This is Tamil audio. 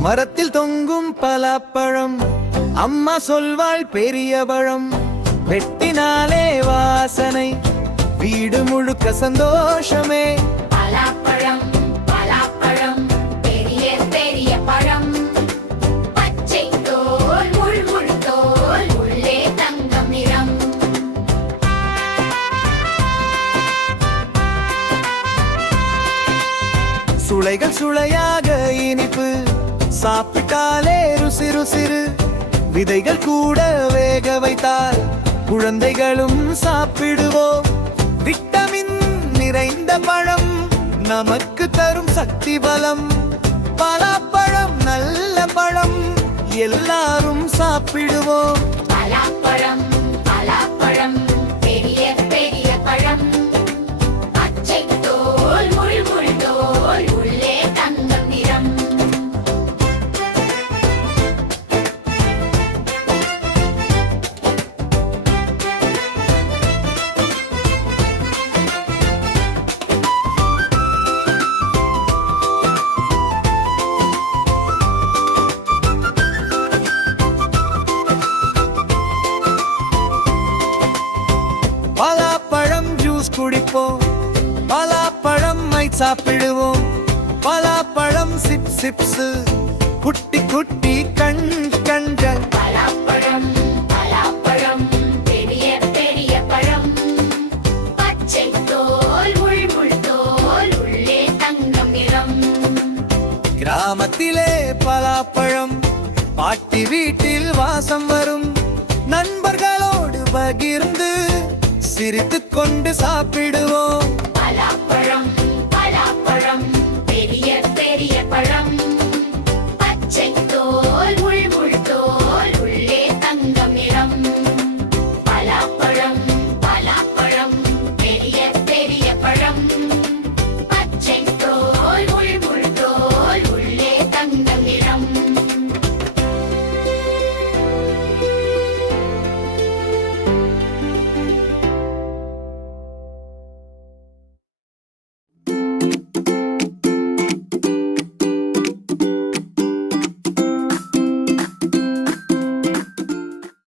மரத்தில் தொங்கும் பலாப்பழம் அம்மா சொல்வாள் பெரிய பழம். வெட்டினாலே வாசனை வீடு முழுக்க சந்தோஷமே. பலாப்பழம் பலாப்பழம் பெரிய பெரிய பழம். பச்சை தோல் முள் முள் தோல் உள்ளே தங்கம் நிறம். சுளைகள் சுளையாக இனிப்பு சாப்பிட்டாலே ருசி ருசிறு. விதைகள் கூட வேக வைத்தால் குழந்தைகளும் சாப்பிடுவோம். விட்டமின் நிறைந்த பழம் நமக்கு தரும் சக்தி பலம். பலாப்பழம் நல்ல பழம் எல்லாரும் சாப்பிடுவோம். பலாப்பழம் பலாப்பழம் பெரிய பெரிய பழம். பச்சை தோல் முள் முள் தோல் உள்ளே தங்கம் நிறம். பலாப்பழம் ஜூஸ் குடிப்போம். பலாப்பழம் சாப்பிடுவோம். பலாப்பழம் சிப் சிப்ஸ் குட்டி குட்டி கண்கள். பலாப்பழம் பலாப்பழம் பெரிய பெரிய பழம். பச்சை தோல் முள் முள் தோல் உள்ளே தங்கம் நிறம். கிராமத்திலே பலாப்பழம் பாட்டி வீட்டில் வாசம் வரும். நண்பர்களோடு பகிர்ந்து சிரித்துக் கொண்டு சாப்பிடுவோம். பலாப்பழம்